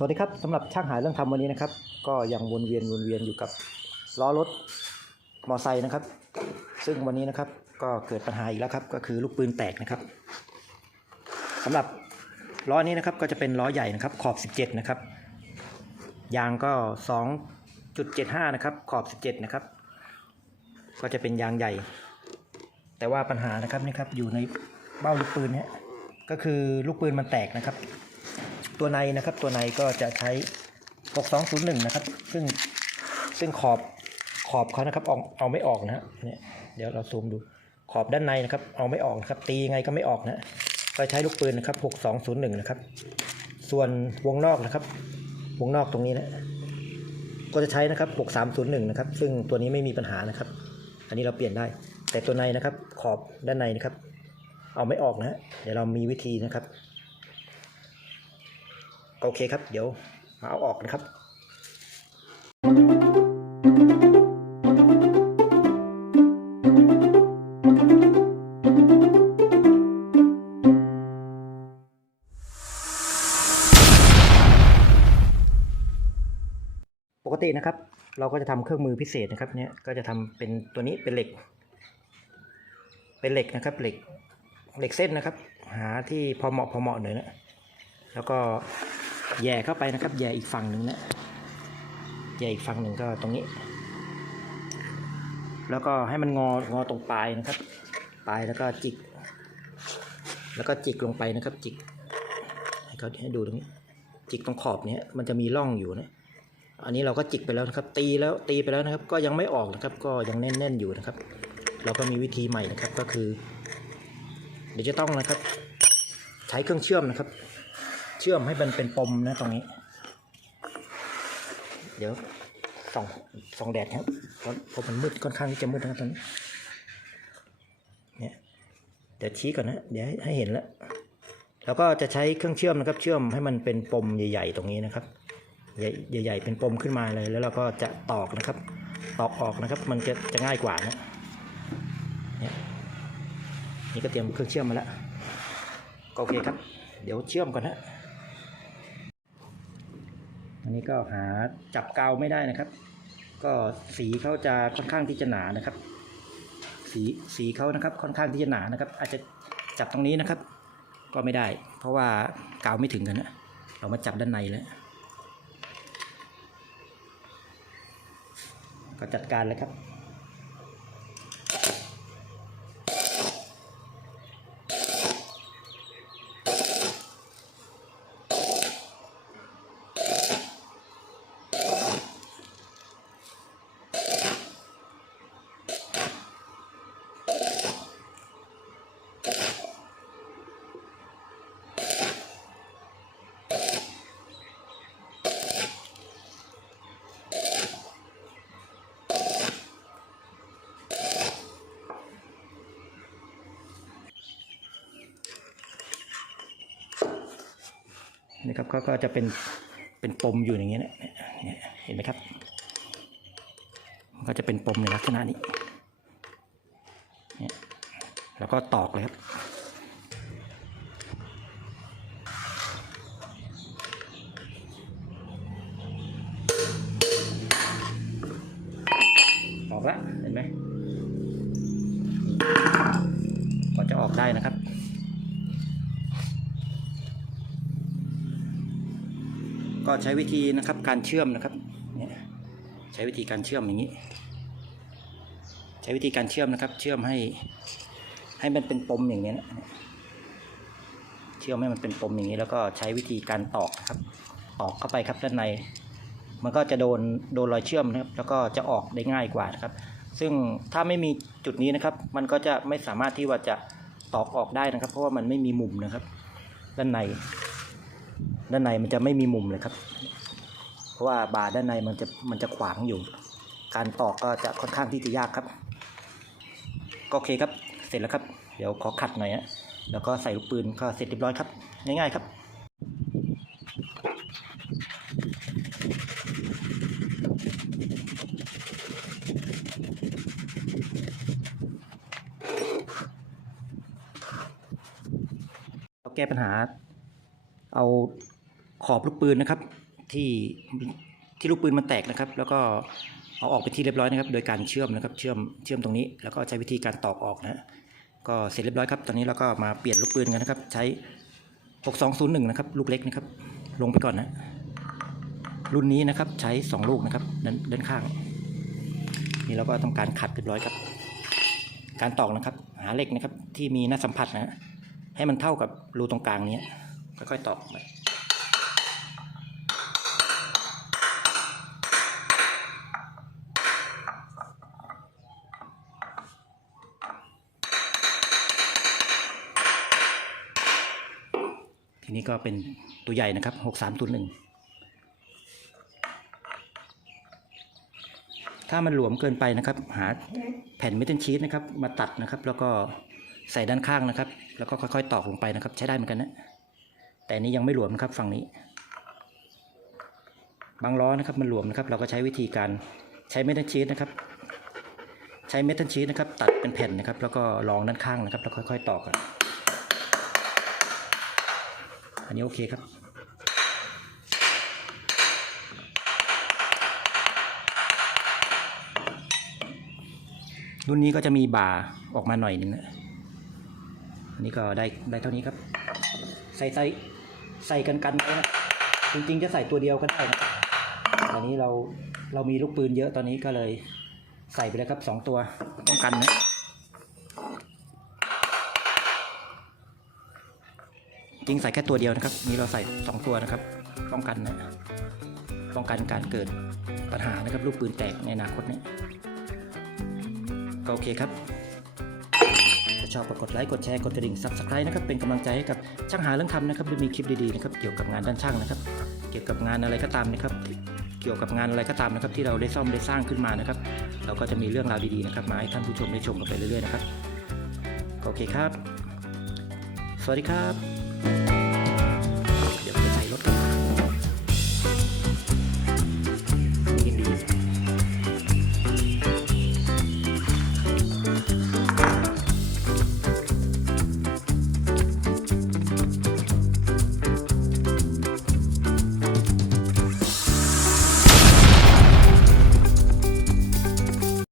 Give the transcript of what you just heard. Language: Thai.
สวัสดีครับสำหรับช่างหายเรื่องทำวันนี้นะครับ ก็ยังวนเวียนวนเวียนอยู่กับล้อรถมอไซค์นะครับ ซึ่งวันนี้นะครับก็เกิดปัญหาอีกแล้วครับ ก็คือลูกปืนแตกนะครับสำหรับล้อนี้นะครับก็จะเป็นล้อใหญ่นะครับ ขอบ 17 นะครับ ยางก็ 2.75 นะครับ ขอบ 17 นะครับ ก็จะเป็นยางใหญ่ แต่ว่าปัญหานะครับนี่ครับอยู่ในเบ้าลูกปืนเนี่ยก็คือลูกปืนมันแตกนะครับ ตัวในนะครับ ตัวในก็จะใช้ 6201 นะครับ ซึ่งซึ่งขอบขอบเขานะครับเอาเอาไม่ออกนะฮะเนี่ยเดี๋ยวเราซูมดูขอบด้านในนะครับ เอาไม่ออกนะครับ ตีไงก็ไม่ออกนะก็ใช้ลูกปืนนะครับ 6201 นะครับ ส่วนวงนอกนะครับ วงนอกตรงนี้นะก็จะใช้นะครับ 6301 นะครับ ซึ่งตัวนี้ไม่มีปัญหานะครับ อันนี้เราเปลี่ยนได้ แต่ตัวในนะครับ ขอบด้านในนะครับ เอาไม่ออกนะ เดี๋ยวเรามีวิธีนะครับ โอเคครับ เดี๋ยวมาเอาออกนะครับ ปกตินะครับ เราก็จะทำเครื่องมือพิเศษนะครับเนี่ยก็จะทำเป็นตัวนี้เป็นเหล็ก เป็นเหล็กนะครับเหล็กเหล็กเส้นนะครับ หาที่พอเหมาะพอเหมาะหน่อยนะแล้วก็ แย่เข้าไปนะครับ แย่อีกฝั่งหนึ่งนะแย่อีกฝั่งหนึ่งก็ตรงนี้ แล้วก็ให้มันงองอตรงปลายนะครับ ปลายแล้วก็จิก แล้วก็จิกลงไปนะครับ จิก ให้เขาให้ดูตรงนี้ จิกตรงขอบเนี้ยมันจะมีร่องอยู่นะ อันนี้เราก็จิกไปแล้วนะครับ ตีแล้วตีไปแล้วนะครับ ก็ยังไม่ออกนะครับ ก็ยังแน่นๆอยู่นะครับ เราก็มีวิธีใหม่นะครับก็คือ เดี๋ยวจะต้องนะครับ ใช้เครื่องเชื่อมนะครับ เชื่อมให้มันเป็นปมนะตรงนี้ เดี๋ยวส่องส่องแดดครับเพราะเพราะมันมืดค่อนข้างที่จะมืดนะครับตอนนี้เนี่ยเดี๋ยวชี้ก่อนนะเดี๋ยวให้ให้เห็นแล้วแล้วก็จะใช้เครื่องเชื่อมนะครับ เชื่อมให้มันเป็นปมใหญ่ ๆ ตรงนี้นะครับ ใหญ่ ๆ เป็นปมขึ้นมาเลย แล้วเราก็จะตอกนะครับ ตอกออกนะครับ มันจะจะง่ายกว่านะเนี่ยนี่ก็เตรียมเครื่องเชื่อมมาแล้วก็โอเคครับ เดี๋ยวเชื่อมก่อนนะ อันนี้ก็หาจับกาวไม่ได้นะครับ ก็สีเขาจะค่อนข้างที่จะหนานะครับ สีสีเขานะครับค่อนข้างที่จะหนานะครับ อาจจะจับตรงนี้นะครับ ก็ไม่ได้ เพราะว่ากาวไม่ถึงกันนะเรามาจับด้านในแล้วก็จัดการเลยครับ ครับเขาก็จะเป็นเป็นปมอยู่อย่างเงี้ยนะเนี่ยเห็นไหมครับ มันก็จะเป็นปมในลักษณะนี้เนี่ยแล้วก็ตอกเลยครับออกแล้วเห็นไหมก็จะออกได้นะครับ ก็ใช้วิธีนะครับการเชื่อมนะครับเนี่ยใช้วิธีการเชื่อมอย่างนี้ ใช้วิธีการเชื่อมนะครับ เชื่อมให้ ให้มันเป็นปมอย่างนี้นะเชื่อมให้มันเป็นปมอย่างนี้ แล้วก็ใช้วิธีการตอกครับ ตอกเข้าไปครับด้านใน มันก็จะโดนโดนรอยเชื่อมนะครับ แล้วก็จะออกได้ง่ายกว่านะครับ ซึ่งถ้าไม่มีจุดนี้นะครับ มันก็จะไม่สามารถที่ว่าจะตอกออกได้นะครับ เพราะว่ามันไม่มีมุมนะครับ ด้านใน ด้านในมันจะไม่มีมุมเลยครับ เพราะว่าบาด้านในมันจะมันจะขวางอยู่ การตอกก็จะค่อนข้างที่จะยากครับ ก็โอเคครับ เสร็จแล้วครับ เดี๋ยวขอขัดหน่อยฮะแล้วก็ใส่ลูกปืนก็เสร็จเรียบร้อยครับ ง่ายๆครับเราแก้ปัญหา เอา ขอบลูกปืนนะครับ ที่ที่ลูกปืนมันแตกนะครับ แล้วก็เอาออกไปนที่เรียบร้อยนะครับ โดยการเชื่อมนะครับ เชื่อมเชื่อมตรงนี้ แล้วก็ใช้วิธีการตอกออกนะก็เสร็จเรียบร้อยครับ ตอนนี้เราก็มาเปลี่ยนลูกปืนกันนะครับ ใช้ 6201 นะครับ ลูกเล็กนะครับ ลงไปก่อนนะรุ่นนี้นะครับใช้ 2 ลูกนะครับด้านด้านข้าง นี่เราก็ทำการขัดเรียบร้อยครับ การตอกนะครับ หาเหล็กนะครับที่มีหน้าสัมผัสนะ ให้มันเท่ากับรูตรงกลางนี้ค่อยๆตอกไป ทีนี้ก็เป็นตัวใหญ่นะครับ63ตัวหนึ่งถ้ามันหลวมเกินไปนะครับ หาแผ่นเมทัลชีตนะครับ มาตัดนะครับ แล้วก็ใส่ด้านข้างนะครับ แล้วก็ค่อยๆตอกลงไปนะครับ ใช้ได้เหมือนกันนะแต่อันนี้ยังไม่หลวมนะครับฝั่งนี้ บางล้อนะครับมันหลวมนะครับ เราก็ใช้วิธีการใช้เมทัลชีตนะครับ ใช้เมทัลชีตนะครับ ตัดเป็นแผ่นนะครับ แล้วก็รองด้านข้างนะครับ แล้วค่อยๆตอกกัน อันนี้โอเคครับรุ่นนี้ก็จะมีบ่าออกมาหน่อยนึงนะอันนี้ก็ได้ได้เท่านี้ครับ ใส่ใส่ใส่กันกันไว้นะจริงๆจะใส่ตัวเดียวก็ได้นะตอนนี้เราเรามีลูกปืนเยอะตอนนี้ก็เลยใส่ไปเลยครับสองตัวป้องกันนะ จริงใส่แค่ตัวเดียวนะครับ นี่เราใส่สองตัวนะครับ ป้องกันนะป้องกันการเกิดปัญหานะครับลูกปืนแตกในอนาคตเนี่ยก็โอเคครับถ้าชอบก็กดไลค์กดแชร์กดกระดิ่ง subscribe นะครับเป็นกำลังใจให้กับช่างหาเรื่องทำนะครับจะมีคลิปดีๆนะครับเกี่ยวกับงานด้านช่างนะครับ เกี่ยวกับงานอะไรก็ตามนะครับ เกี่ยวกับงานอะไรก็ตามนะครับ ที่เราได้ซ่อมได้สร้างขึ้นมานะครับ เราก็จะมีเรื่องราวดีๆนะครับมาให้ท่านผู้ชมได้ชมกันไปเรื่อยๆนะครับก็โอเคครับ สวัสดีครับ เดี๋ยวไปใส่รถกัน